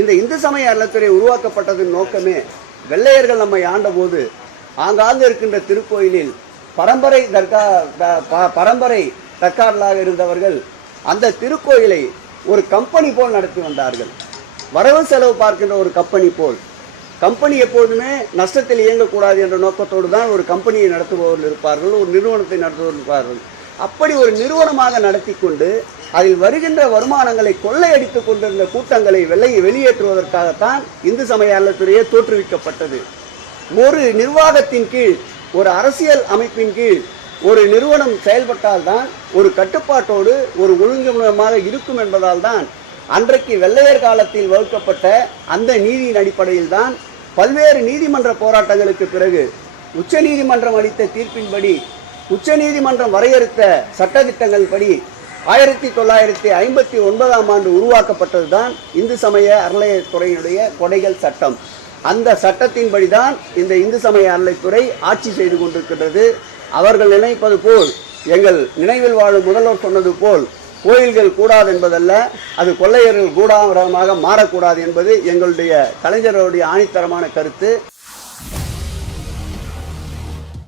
இந்த இந்து சமய அறநிலையத்துறை உருவாக்கப்பட்டதன் நோக்கமே வெள்ளையர்கள் நம்மை ஆண்டபோது ஆங்காங்கு இருக்கின்ற திருக்கோயிலில் பரம்பரை தர்கார்களாக இருந்தவர்கள் அந்த திருக்கோயிலை ஒரு கம்பெனி போல் நடத்தி வந்தார்கள். வரவு செலவு பார்க்கின்ற ஒரு கம்பெனி போல். கம்பெனி எப்போதுமே நஷ்டத்தில் இயங்கக்கூடாது என்ற நோக்கத்தோடு தான் ஒரு கம்பெனியை நடத்துபவர்கள் இருப்பார்கள், ஒரு நிறுவனத்தை நடத்துபவர்கள் இருப்பார்கள். அப்படி ஒரு நிறுவனமாக நடத்தி கொண்டு அதில் வருகின்ற வருமானங்களை கொள்ளையடித்துக் கொண்டிருந்த கூட்டங்களை வெளியேற்றுவதற்காகத்தான் இந்து சமய அறநிலையத்துறையே தோற்றுவிக்கப்பட்டது. ஒரு நிர்வாகத்தின் கீழ், ஒரு அரசியல் அமைப்பின் கீழ் ஒரு நிறுவனம் செயல்பட்டால்தான் ஒரு கட்டுப்பாட்டோடு ஒரு ஒழுங்குமுறையாக இருக்கும் என்பதால் தான் அன்றைக்கு வெள்ளையர் காலத்தில் வகுக்கப்பட்ட அந்த நீதியின் அடிப்படையில் தான் பல்வேறு நீதிமன்ற போராட்டங்களுக்கு பிறகு உச்ச நீதிமன்றம் அளித்த தீர்ப்பின்படி, உச்ச நீதிமன்றம் வரையறுத்த சட்டத்திட்டங்கள் படி 1959ஆம் ஆண்டு உருவாக்கப்பட்டதுதான் இந்து சமய அறநிலையத்துறையினுடைய கொடைகள் சட்டம். அந்த சட்டத்தின்படிதான் இந்த இந்து சமய அறநிலையத்துறை ஆட்சி செய்து கொண்டிருக்கின்றது. அவர்கள் நினைப்பது போல், எங்கள் நினைவில் வாழும் முதல்வர் சொன்னது போல், கோயில்கள் கூடாது என்பதல்ல, அது கொள்ளையர்கள் கூடாரமாக மாறக்கூடாது என்பது எங்களுடைய கலைஞர்களுடைய ஆணித்தரமான கருத்து.